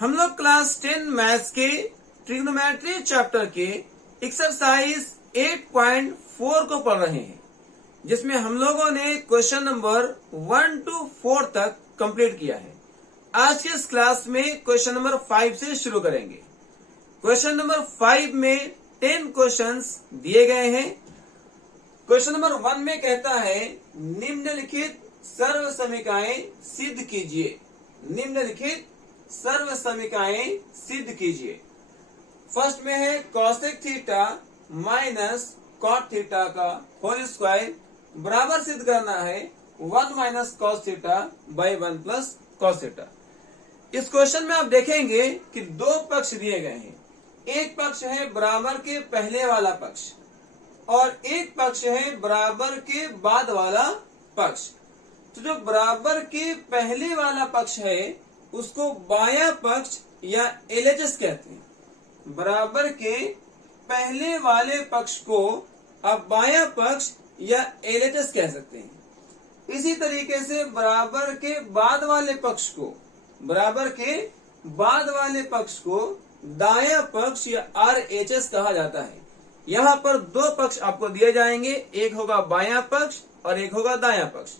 हम लोग class 10 maths के ट्रिग्नोमेट्री चैप्टर के एक्सरसाइज 8.4 को पढ़ रहे हैं, जिसमें हम लोगों ने क्वेश्चन नंबर 1 to 4 तक कंप्लीट किया है। आज के इस क्लास में क्वेश्चन नंबर 5 से शुरू करेंगे। क्वेश्चन नंबर 5 में 10 क्वेश्चंस दिए गए हैं। क्वेश्चन नंबर 1 में कहता है निम्नलिखित सर्व समीकरणें सिद्ध कीजिए। निम्नलिखित सर्व समीकरणें सिद्ध कीजिए। फर्स्ट में है cosec theta minus cot theta का होल स्क्वायर बराबर सिद्ध करना है 1 minus cos theta by 1 plus cos theta. इस क्वेश्चन में आप देखेंगे कि दो पक्ष दिए गए हैं। एक पक्ष है बराबर के पहले वाला पक्ष और एक पक्ष है बराबर के बाद वाला पक्ष। तो जो बराबर के पहले वाला पक्ष है उसको बायां पक्ष या एलएचएस कहते हैं। बराबर के पहले वाले पक्ष को आप बायां पक्ष या एलएचएस कह सकते हैं। इसी तरीके से बराबर के बाद वाले पक्ष को दायां पक्ष या आरएचएस कहा जाता है। यहाँ पर दो पक्ष आपको दिए जाएंगे, एक होगा बायां पक्ष और एक होगा दायां पक्ष।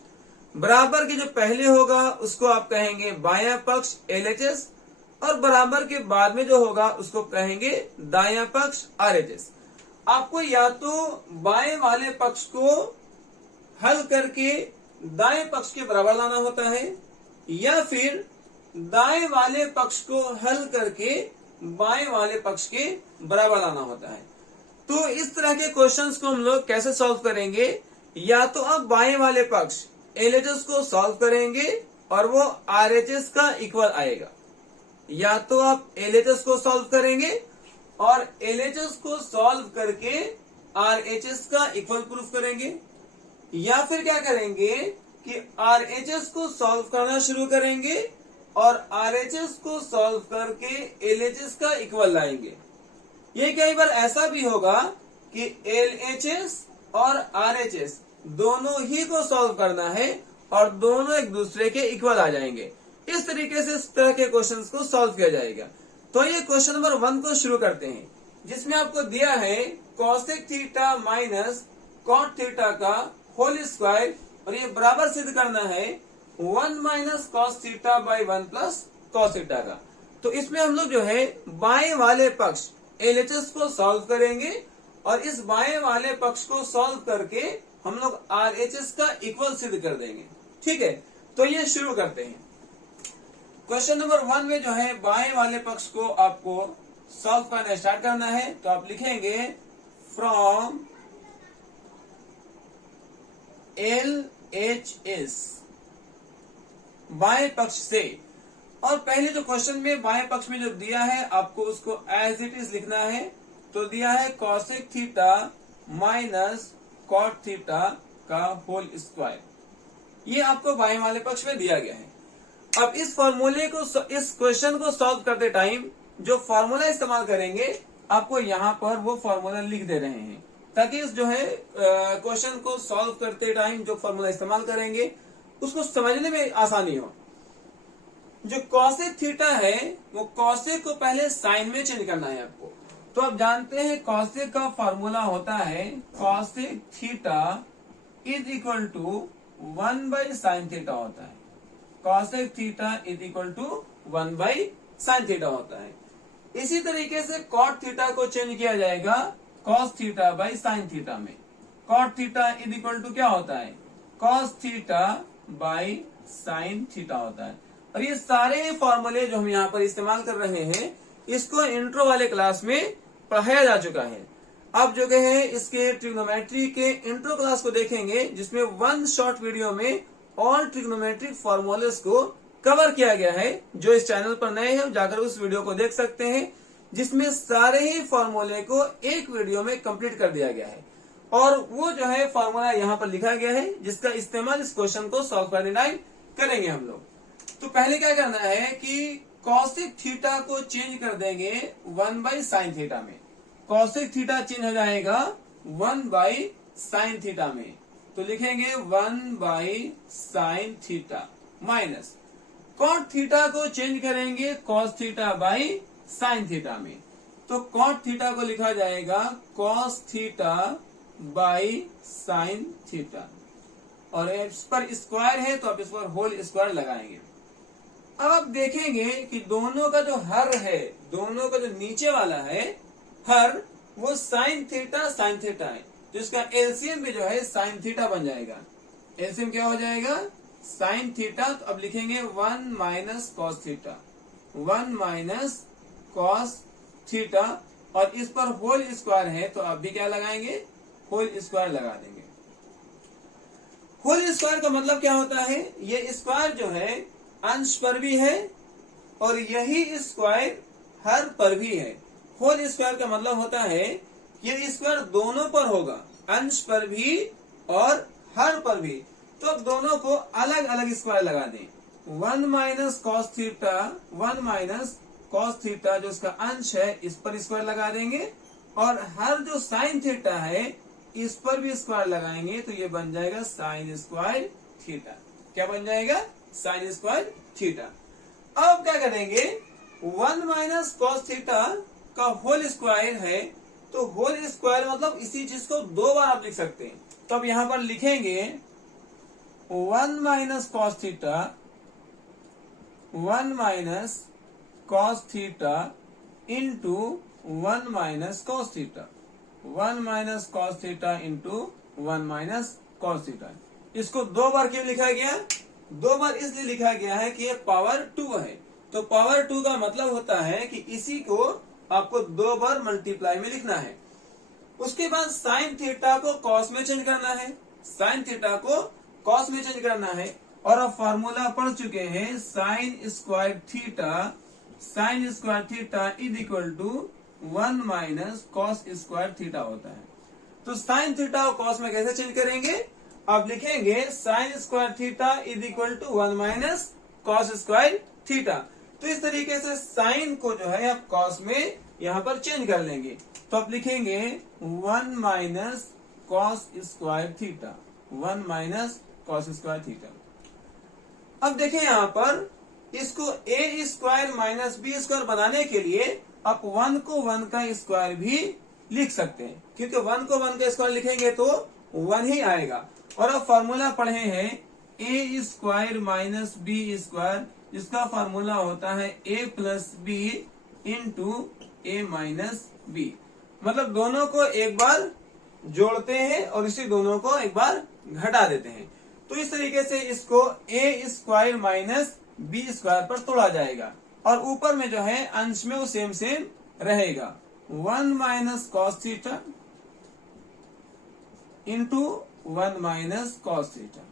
बराबर के जो पहले होगा उसको आप कहेंगे बायां पक्ष एलएचएस और बराबर के बाद में जो होगा उसको कहेंगे दायां पक्ष आरएचएस। आपको या तो बाएं वाले पक्ष को हल करके दाएं पक्ष के बराबर लाना होता है या फिर दाएं वाले पक्ष को हल करके बाएं वाले पक्ष के बराबर लाना होता है। तो इस तरह के क्वेश्चंस को हम लोग कैसे सॉल्व करेंगे? या तो आप बाएं वाले पक्ष एलएचएस को सॉल्व करेंगे और वो आरएचएस का इक्वल आएगा, या तो आप एलएचएस को सॉल्व करेंगे और एलएचएस को सॉल्व करके आरएचएस का इक्वल प्रूफ करेंगे, या फिर क्या करेंगे कि आरएचएस को सॉल्व करना शुरू करेंगे और आरएचएस को सॉल्व करके एलएचएस का इक्वल लाएंगे। ये कई बार ऐसा भी होगा कि एलएचएस और आरएचएस दोनों ही को सॉल्व करना है और दोनों एक दूसरे के इक्वल आ जाएंगे। इस तरीके से इस तरह के क्वेश्चंस को सॉल्व किया जाएगा। तो ये क्वेश्चन नंबर 1 को शुरू करते हैं, जिसमें आपको दिया है cosec theta minus cot theta का होल स्क्वायर और ये बराबर सिद्ध करना है 1 minus cos theta by 1 plus cos theta का। तो इसमें हम लोग जो है बाएं वाले पक्ष एलएचएस को सॉल्व करेंगे और इस बाएं वाले पक्ष को सॉल्व करके हम लोग आरएचएस का इक्वल सिद्ध कर देंगे। ठीक है, तो ये शुरू करते हैं। क्वेश्चन नंबर 1 में जो है बाएं वाले पक्ष को आपको सॉल्व करना स्टार्ट करना है। तो आप लिखेंगे फ्रॉम एलएचएस बाएं पक्ष से, और पहले जो क्वेश्चन में बाएं पक्ष में जो दिया है आपको उसको एज इट इज लिखना है। तो दिया है cosec theta minus cot theta का होल स्क्वायर, ये आपको बाएं वाले पक्ष में दिया गया है। अब इस फॉर्मूले को, इस क्वेश्चन को सॉल्व करते टाइम जो फॉर्मूला इस्तेमाल करेंगे आपको यहाँ पर वो फॉर्मूला लिख दे रहे हैं, ताकि इस जो है क्वेश्चन को सॉल्व करते टाइम जो फॉर्मूला इस्तेमाल करेंगे उसको समझने में आसानी हो। जो कॉसेक थीटा है वो कॉसेक को पहले साइन में चेंज करना है आपको। तो आप जानते हैं कॉसेक का फॉर्मूला होता है cosec theta is equal to 1 by sine theta होता है। Cosec theta is equal to 1 by sine theta होता है। इसी तरीके से कॉट थीटा को चेंज किया जाएगा cos theta by sine theta में। Cot theta is equal to क्या होता है? Cos theta by sine theta होता है। और ये सारे फॉर्मूले जो हम यहाँ पर इस्तेमाल कर रहे हैं इसको इंट्रो वाले क्लास में पढ़ाया जा चुका है। आप जो है इसके ट्रिग्नोमेट्री के इंट्रो क्लास को देखेंगे, जिसमें 1 शॉर्ट वीडियो में ऑल ट्रिग्नोमेट्रिक फॉर्मूलेस को कवर किया गया है। जो इस चैनल पर नए हैं जाकर उस वीडियो को देख सकते हैं, जिसमें सारे ही फॉर्मूले को एक वीडियो में कंप्लीट कर दिया गया है। और वो जो है फॉर्मूला यहाँ पर लिखा गया है, जिसका इस्तेमाल इस क्वेश्चन को सॉल्व करने टाइम करेंगे हम लोग। तो पहले क्या करना है कि कॉसेक थीटा को चेंज कर देंगे 1 बाई साइन थीटा में। कॉसेक थीटा चेंज हो जाएगा 1 बाई साइन थीटा में। तो लिखेंगे 1 by sine theta minus cot theta को चेंज करेंगे cos theta by sine theta में। तो कॉट थीटा को लिखा जाएगा cos theta by sine theta, और इस पर स्क्वायर है तो आप इस पर होल स्क्वायर लगाएंगे। अब आप देखेंगे कि दोनों का जो हर है, दोनों का जो नीचे वाला है हर, वो साइन थीटा है, तो इसका एलसीएम भी जो है साइन थीटा बन जाएगा। एलसीएम क्या हो जाएगा? Sine theta. तो अब लिखेंगे 1 minus cos theta, 1 minus cos theta, और इस पर होल स्क्वायर है तो आप भी क्या लगाएंगे? होल स्क्वायर लगा देंगे। होल स्क्वायर का मतलब क्या होता है? ये स्क्वायर जो है अंश पर भी है और यही स्क्वायर हर पर भी है। होल स्क्वायर का मतलब होता है ये स्क्वायर दोनों पर होगा, अंश पर भी और हर पर भी। तो अब दोनों को अलग अलग स्क्वायर लगा दें। 1 minus cos theta, 1 minus cos theta जो इसका अंश है इस पर स्क्वायर लगा देंगे, और हर जो साइन थीटा है इस पर भी स्क्वायर लगाएंगे, तो ये बन जाएगा साइन स्क्वायर थीटा। क्या बन जाएगा? Sign square theta. अब क्या करेंगे? 1 माइनस कॉस थीटा का होल स्क्वायर है, तो होल स्क्वायर मतलब इसी चीज को दो बार आप लिख सकते हैं। तो अब यहां पर लिखेंगे 1 minus cos theta, 1 minus cos theta into 1 minus cos theta, 1 minus cos theta into 1 minus cos theta. इसको दो बार क्यों लिखा गया? दो बार इसलिए लिखा गया है कि ये पावर 2 है। तो पावर 2 का मतलब होता है कि इसी को आपको दो बार मल्टीप्लाई में लिखना है। उसके बाद साइन थीटा को कॉस में चेंज करना है, साइन थीटा को कॉस में चेंज करना है, और अब फॉर्मूला पढ़ चुके हैं sine square theta is equal to 1 minus cos square theta होता है। तो साइन थीटा और कॉस में कैसे चेंज करेंगे? आप लिखेंगे sine square theta is equal to 1 minus cos square theta. तो इस तरीके से साइन को जो है आप कॉस में यहाँ पर चेंज कर लेंगे। तो आप लिखेंगे 1 minus cos square theta, 1 minus cos square theta. अब देखें यहाँ पर इसको ए स्क्वायर माइनस बी स्क्वायर बनाने के लिए आप 1 को 1 का स्क्वायर भी लिख सकते हैं, क्योंकि 1 को 1 का स्क्वायर लिखेंगे तो 1 ही आएगा। और अब फॉर्मूला पढ़े हैं ए स्क्वायर माइनस बी स्क्वायर, जिसका फॉर्मूला होता है ए प्लस बी इंटू ए माइनस बी। मतलब दोनों को एक बार जोड़ते हैं और इसी दोनों को एक बार घटा देते हैं। तो इस तरीके से इसको ए स्क्वायर माइनस बी स्क्वायर पर तोड़ा जाएगा, और ऊपर में जो है अंश में वो सेम रहेगा। 1 minus cos theta into 1 minus cos theta.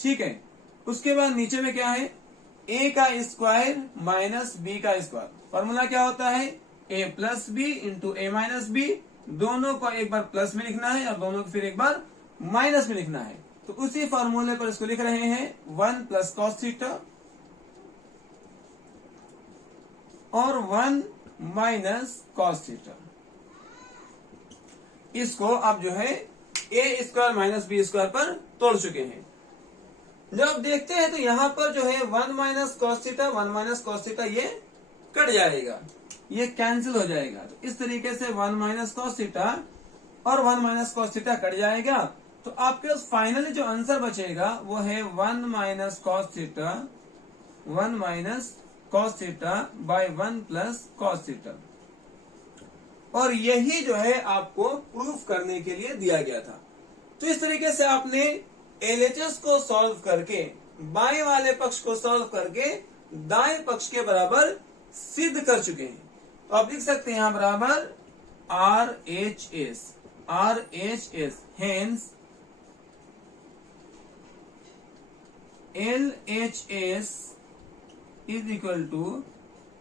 ठीक है। उसके बाद नीचे में क्या है? ए का स्क्वायर माइनस बी का स्क्वायर। फॉर्मूला क्या होता है? ए प्लस बी इंटू ए माइनस बी। दोनों को एक बार प्लस में लिखना है और दोनों को फिर एक बार माइनस में लिखना है। तो उसी फॉर्मूले पर इसको लिख रहे हैं 1 प्लस कॉस थीटा और 1 माइनस कॉस थीटा। इसको आप जो है ए स्क्वायर माइनस बी स्क्वायर पर तोड़ चुके हैं। जब आप देखते हैं तो यहाँ पर जो है 1 minus cos theta, 1 minus cos theta ये कट जाएगा, ये कैंसिल हो जाएगा। तो इस तरीके से 1 माइनस कॉस थीटा और 1 माइनस कॉस थीटा कट जाएगा। तो आपके पास फाइनली जो आंसर बचेगा वो है 1 minus cos theta, 1 minus cos theta by 1 plus cos theta. और यही जो है आपको प्रूफ करने के लिए दिया गया था। तो इस तरीके से आपने एलएचएस को सॉल्व करके, बाएं वाले पक्ष को सॉल्व करके दाएं पक्ष के बराबर सिद्ध कर चुके हैं। तो आप लिख सकते हैं यहां बराबर RHS hence LHS is equal to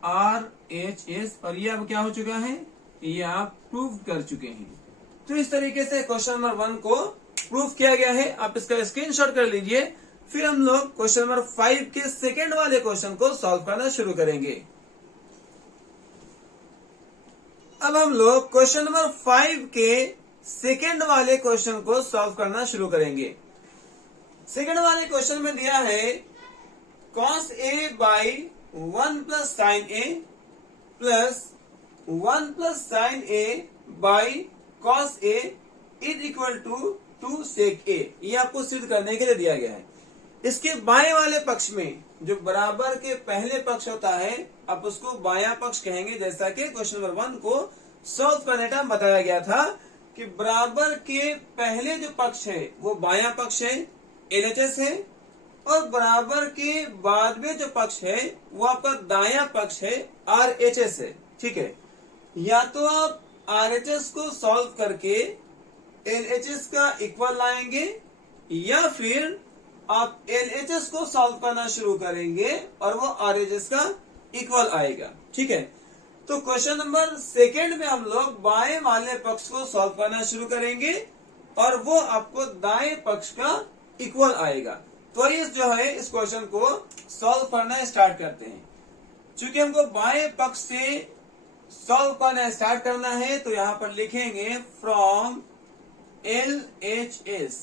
RHS। और ये अब क्या हो चुका है? ये आप प्रूव कर चुके हैं। तो इस तरीके से क्वेश्चन नंबर 1 को प्रूफ किया गया है। आप इसका स्क्रीनशॉट कर लीजिए। फिर हम लोग क्वेश्चन नंबर 5 के सेकेंड वाले क्वेश्चन को सॉल्व करना शुरू करेंगे। अब हम लोग क्वेश्चन नंबर 5 के सेकेंड वाले क्वेश्चन को सॉल्व करना शुरू करेंगे। सेकेंड वाले क्वेश्चन में दिया है cos a by 1 plus sine A plus 1 plus sine A by cos a is equal to 2 sec a। ये आपको सिद्ध करने के लिए दिया गया है। इसके बाएं वाले पक्ष में जो बराबर के पहले पक्ष होता है आप उसको बायां पक्ष कहेंगे, जैसा कि क्वेश्चन नंबर 1 को सॉल्व करने टाइम बताया गया था कि बराबर के पहले जो पक्ष है वो बायां पक्ष है, LHS है, और बराबर के बाद में जो पक्ष है वो आपका दायां पक्ष है, RHS है। ठीक है, या तो आप RHS को सॉल्व करके LHS का इक्वल लाएंगे या फिर आप LHS को सॉल्व करना शुरू करेंगे और वो RHS का इक्वल आएगा। ठीक है, तो क्वेश्चन नंबर 2 में हम लोग बाएं वाले पक्ष को सॉल्व करना शुरू करेंगे और वो आपको दाएं पक्ष का इक्वल आएगा। तो इस जो है इस क्वेश्चन को सॉल्व करना स्टार्ट करते हैं। चूंकि हमको बाएं पक्ष से सॉल्व करना स्टार्ट करना है तो यहां पर लिखेंगे फ्रॉम LHS,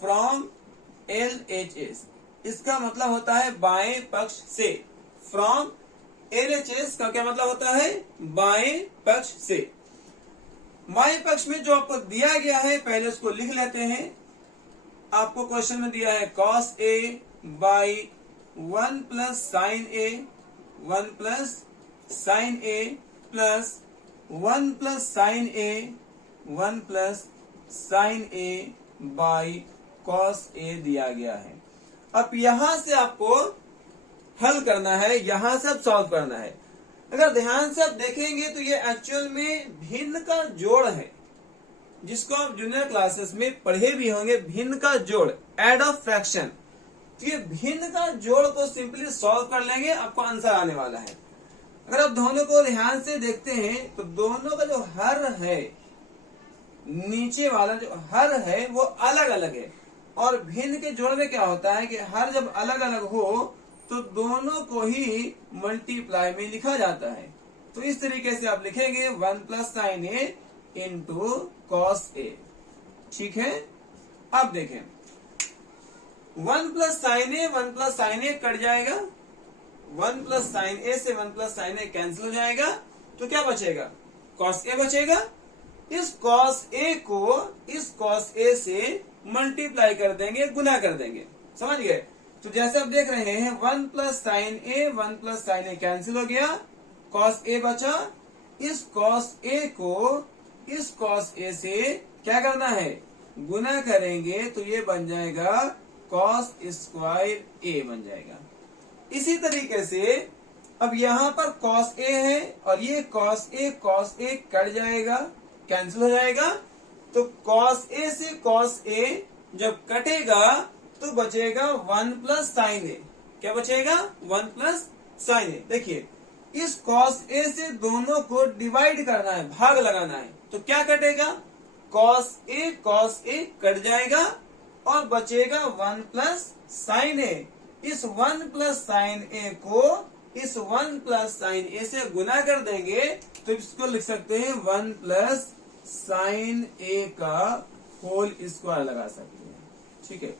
फ्रॉम LHS। इसका मतलब होता है बाएं पक्ष से। फ्रॉम LHS का क्या मतलब होता है? बाएं पक्ष से। बाएं पक्ष में जो आपको दिया गया है पहले उसको लिख लेते हैं। आपको क्वेश्चन में दिया है cos a by 1 plus sign a, 1 plus sign a plus 1 plus sign a, 1 plus sign a by cos a दिया गया है। अब यहां से आपको हल करना है, यहां से आप सॉल्व करना है। अगर ध्यान से आप देखेंगे तो ये एक्चुअल में भिन्न का जोड़ है, जिसको आप जूनियर क्लासेस में पढ़े भी होंगे। भिन्न का जोड़, एड ऑफ फ्रैक्शन। तो ये भिन्न का जोड़ को सिंपली सॉल्व कर लेंगे, आपको आंसर आने वाला है। अगर आप दोनों को ध्यान से देखते हैं तो दोनों का जो हर है, नीचे वाला जो हर है वो अलग अलग है, और भिन्न के जोड़ में क्या होता है कि हर जब अलग अलग हो तो दोनों को ही मल्टीप्लाई में लिखा जाता है। तो इस तरीके से आप लिखेंगे 1 plus sine A into cos ए। ठीक है, अब देखें 1 plus sine A, 1 plus sine A cut जाएगा, 1 प्लस साइन ए से 1 प्लस साइन ए कैंसिल हो जाएगा, तो क्या बचेगा? कॉस ए बचेगा। इस कॉस ए को इस कॉस ए से मल्टीप्लाई कर देंगे, गुना कर देंगे। समझ गए? तो जैसे आप देख रहे हैं 1 plus sine A, 1 plus sine A cancel हो गया, कॉस ए बचा। इस कॉस ए को इस कॉस ए से क्या करना है? गुना करेंगे, तो ये बन जाएगा कॉस स्क्वायर ए बन जाएगा। इसी तरीके से अब यहाँ पर कॉस ए है और ये कॉस ए कट जाएगा, कैंसिल हो जाएगा। तो कॉस ए से कॉस ए जब कटेगा तो बचेगा 1 प्लस साइन ए। क्या बचेगा? 1 प्लस साइन ए। देखिए इस कॉस ए से दोनों को डिवाइड करना है, भाग लगाना है, तो क्या कटेगा? कॉस ए कट जाएगा और बचेगा 1 प्लस साइन ए। इस 1 प्लस साइन ए को इस 1 प्लस साइन ए से गुना कर देंगे तो इसको लिख सकते हैं 1 प्लस साइन ए का होल स्क्वायर लगा सकते हैं। ठीक है,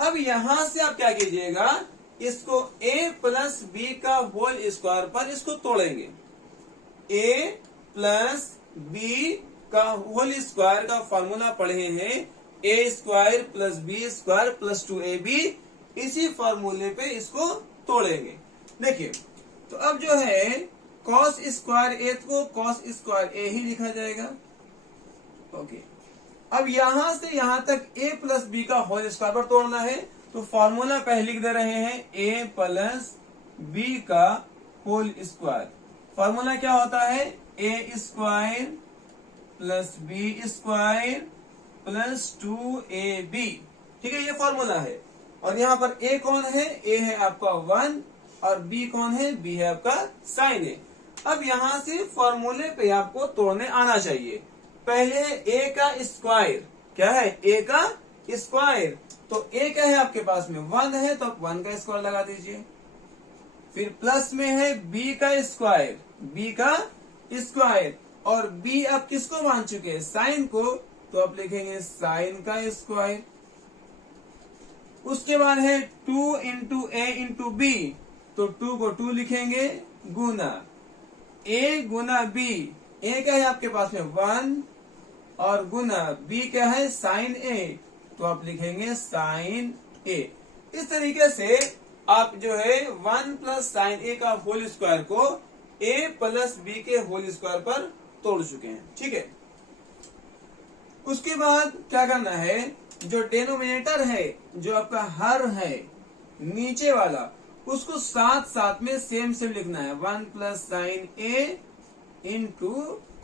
अब यहां से आप क्या कीजिएगा, इसको a प्लस बी का होल स्क्वायर पर इसको तोड़ेंगे। a प्लस बी का होल स्क्वायर का फॉर्मूला पढ़े हैं, a square plus B square plus 2ab। इसी फॉर्मूले पे इसको तोड़ेंगे। देखिए तो अब जो है कॉस स्क्वायर ए को कॉस स्क्वायर ए ही लिखा जाएगा। ओके, अब यहां से यहां तक a प्लस बी का होल स्क्वायर पर तोड़ना है, तो फॉर्मूला पहले लिख दे रहे हैं a प्लस बी का होल स्क्वायर। फॉर्मूला क्या होता है? a square plus B square plus 2ab। ठीक है, ये फॉर्मूला है। और यहाँ पर a कौन है? a है आपका 1 और b कौन है? b है आपका साइन ए। अब यहाँ से फॉर्मूले पे आपको तोड़ने आना चाहिए। पहले a का स्क्वायर क्या है? a का स्क्वायर, तो a क्या है आपके पास में? 1 है, तो आप 1 का स्क्वायर लगा दीजिए। फिर प्लस में है b का स्क्वायर, b का स्क्वायर, और b आप किसको मान चुके हैं? साइन को, तो आप लिखेंगे साइन का स्क्वायर। उसके बाद है 2 इंटू ए इंटू बी, तो 2 को 2 लिखेंगे गुना ए गुना बी। ए क्या है आपके पास में 1 और गुना बी क्या है साइन ए, तो आप लिखेंगे साइन ए। इस तरीके से आप जो है 1 प्लस साइन ए का होल स्क्वायर को a प्लस बी के होल स्क्वायर पर तोड़ चुके हैं। ठीक है, उसके बाद क्या करना है, जो डेनोमिनेटर है, जो आपका हर है नीचे वाला, उसको साथ साथ में सेम सेम लिखना है। 1 plus sine A into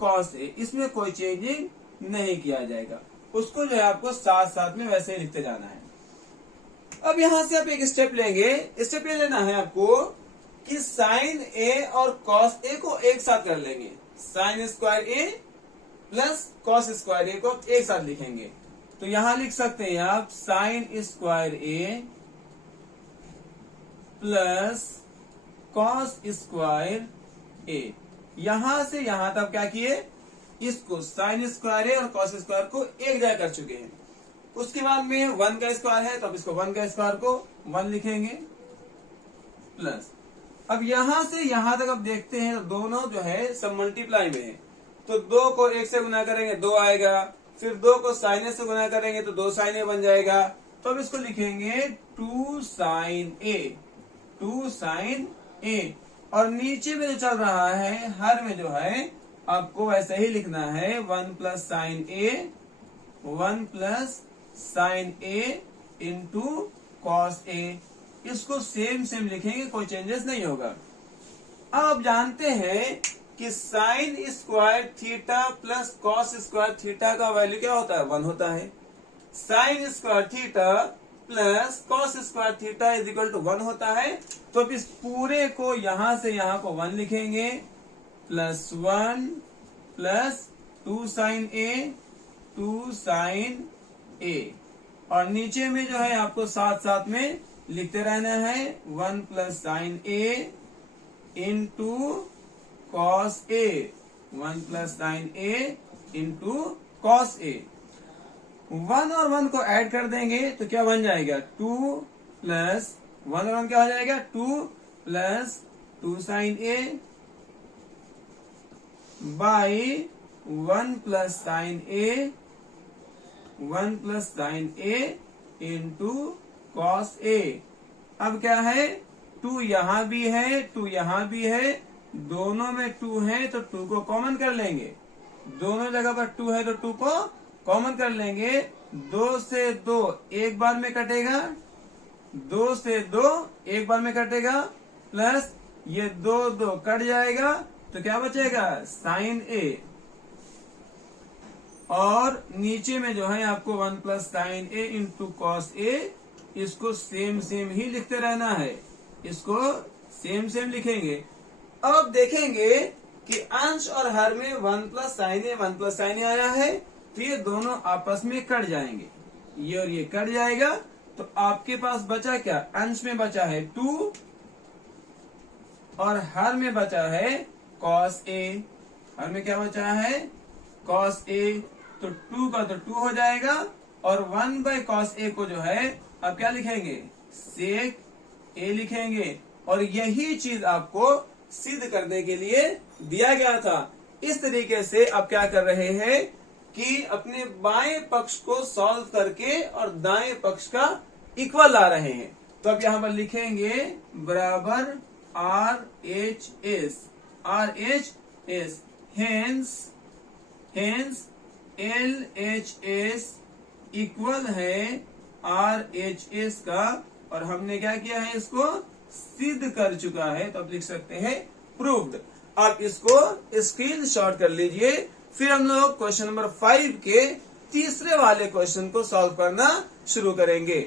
cos ए, इसमें कोई चेंजिंग नहीं किया जाएगा, उसको जो है आपको साथ साथ में वैसे ही लिखते जाना है। अब यहां से आप एक स्टेप लेंगे, स्टेप ये लेना है आपको कि साइन ए और कॉस ए को एक साथ कर लेंगे। साइन स्क्वायर ए प्लस कॉस स्क्वायर ए को एक साथ लिखेंगे, तो यहां लिख सकते हैं आप साइन स्क्वायर ए प्लस कॉस स्क्वायर ए। यहां से यहां तक क्या किए, इसको साइन स्क्वायर ए और कॉस स्क्वायर को एक जगह कर चुके हैं। उसके बाद में 1 का स्क्वायर है, तो अब इसको 1 का स्क्वायर को 1 लिखेंगे प्लस। अब यहां से यहां तक अब देखते हैं, तो दोनों जो है सब मल्टीप्लाई में है, तो 2 को 1 से गुना करेंगे 2 आएगा, फिर 2 को साइन ए से गुना करेंगे तो 2 साइन ए बन जाएगा। तो अब इसको लिखेंगे 2 साइन ए, 2 साइन ए। और नीचे में जो चल रहा है हर में जो है आपको वैसे ही लिखना है 1 plus sine A, 1 plus sine A into cos ए। इसको सेम सेम लिखेंगे, कोई चेंजेस नहीं होगा। अब आप जानते हैं कि sine square theta plus cos square theta का वैल्यू क्या होता है, 1 होता है। Sine square theta plus cos square theta is equal to 1 होता है। तो अब इस पूरे को यहां से यहां को 1 लिखेंगे प्लस 1 प्लस 2 साइन ए, 2 साइन ए। और नीचे में जो है आपको साथ साथ में लिखते रहना है 1 plus sine A into cos A, 1 plus sine A into cos ए। 1 और 1 को ऐड कर देंगे तो क्या बन जाएगा 2 प्लस 1 और 1 क्या हो जाएगा 2 plus 2 sine A by 1 plus sine A, 1 plus sine A into cos A. अब क्या है 2 यहां भी है 2 यहां भी है, दोनों में 2 है तो 2 को कॉमन कर लेंगे। दोनों जगह पर 2 है तो 2 को कॉमन कर लेंगे। 2 से 2 एक बार में कटेगा, 2 से 2 एक बार में कटेगा, प्लस ये 2 2 कट जाएगा, तो क्या बचेगा साइन ए। और नीचे में जो है आपको 1 plus sine A into cos ए, इसको सेम सेम ही लिखते रहना है, इसको सेम सेम लिखेंगे। अब आप देखेंगे कि अंश और हर में 1 plus sine A 1 plus sine ए आया है, तो ये दोनों आपस में कट जाएंगे, ये और ये कट जाएगा। तो आपके पास बचा क्या, अंश में बचा है 2 और हर में बचा है कॉस ए। हर में क्या बचा है कॉस ए, तो 2 का तो 2 हो जाएगा और 1 बाय कॉस ए को जो है अब क्या लिखेंगे सेक ए लिखेंगे। और यही चीज आपको सिद्ध करने के लिए दिया गया था। इस तरीके से आप क्या कर रहे हैं कि अपने बाएं पक्ष को सॉल्व करके और दाएं पक्ष का इक्वल ला रहे हैं। तो अब यहां पर लिखेंगे बराबर RHS, हेंस LHS इक्वल है RHS का, और हमने क्या किया है इसको सिद्ध कर चुका है। तो आप लिख सकते हैं प्रूव्ड। आप इसको स्क्रीनशॉट कर लीजिए। फिर हम लोग क्वेश्चन नंबर 5 के तीसरे वाले क्वेश्चन को सॉल्व करना शुरू करेंगे।